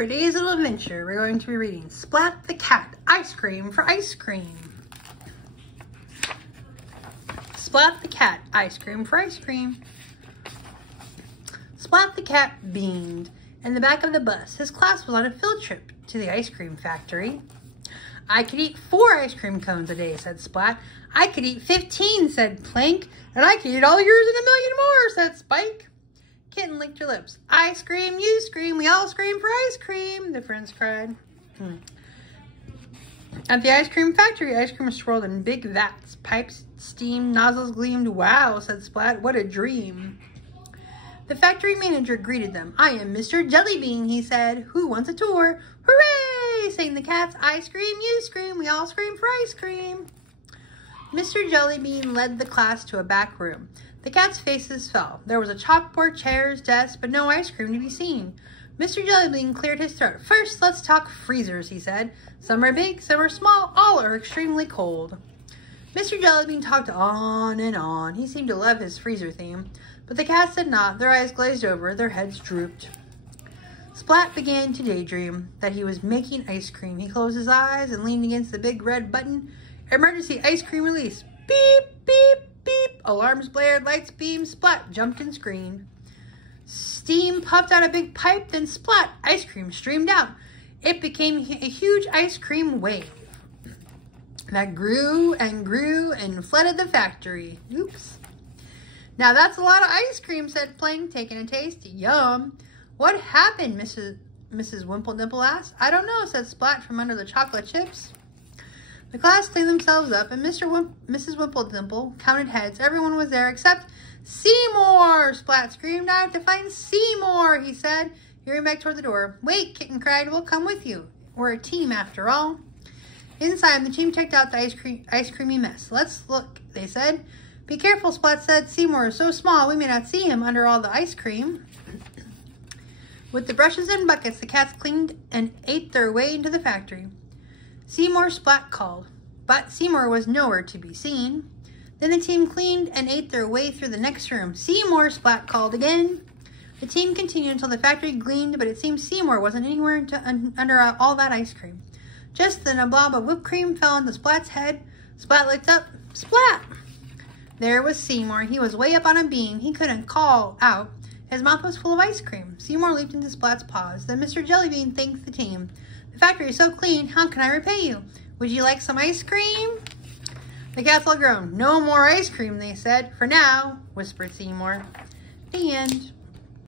For today's little adventure, we're going to be reading Splat the Cat, Ice Cream for Ice Cream. Splat the Cat, Ice Cream for Ice Cream. Splat the Cat beamed in the back of the bus. His class was on a field trip to the ice cream factory. I could eat 4 ice cream cones a day, said Splat. I could eat 15, said Plank. And I could eat all yours and a million more, said Spike. Kitten licked her lips. I scream, you scream, we all scream for ice cream, the friends cried. At the ice cream factory, ice cream was swirled in big vats. Pipes, steam, nozzles gleamed. Wow, said Splat, what a dream. The factory manager greeted them. I am Mr. Jellybean, he said. Who wants a tour? Hooray, sang the cats. I scream, you scream, we all scream for ice cream. Mr. Jellybean led the class to a back room. The cats' faces fell. There was a chalkboard, chairs, desks, but no ice cream to be seen. Mr. Jellybean cleared his throat. First, let's talk freezers, he said. Some are big, some are small, all are extremely cold. Mr. Jellybean talked on and on. He seemed to love his freezer theme, but the cats did not. Their eyes glazed over, their heads drooped. Splat began to daydream that he was making ice cream. He closed his eyes and leaned against the big red button. Emergency ice cream release. Beep, beep, beep. Alarms blared, lights beamed. Splat jumped and screamed. Steam puffed out a big pipe, then splat, ice cream streamed out. It became a huge ice cream wave that grew and flooded the factory. Oops. Now that's a lot of ice cream, said Plank, taking a taste. Yum. What happened, Mrs. Wimpledimple asked. I don't know, said Splat from under the chocolate chips. The class cleaned themselves up, and Mrs. Wimpledimple counted heads. Everyone was there except Seymour! Splat screamed. I have to find Seymour, he said, hurrying back toward the door. Wait, Kitten cried. We'll come with you. We're a team, after all. Inside, the team checked out the ice creamy mess. Let's look, they said. Be careful, Splat said. Seymour is so small, we may not see him under all the ice cream. With the brushes and buckets, the cats cleaned and ate their way into the factory. Seymour, Splat called, but Seymour was nowhere to be seen. Then the team cleaned and ate their way through the next room. Seymour, Splat called again. The team continued until the factory gleamed, but it seemed Seymour wasn't anywhere under all that ice cream. Just then a blob of whipped cream fell onto Splat's head. Splat looked up. Splat! There was Seymour. He was way up on a beam. He couldn't call out. His mouth was full of ice cream. Seymour leaped into Splat's paws. Then Mr. Jellybean thanked the team. The factory is so clean. How can I repay you? Would you like some ice cream? The cats all groaned. No more ice cream, they said. For now, whispered Seymour. The end.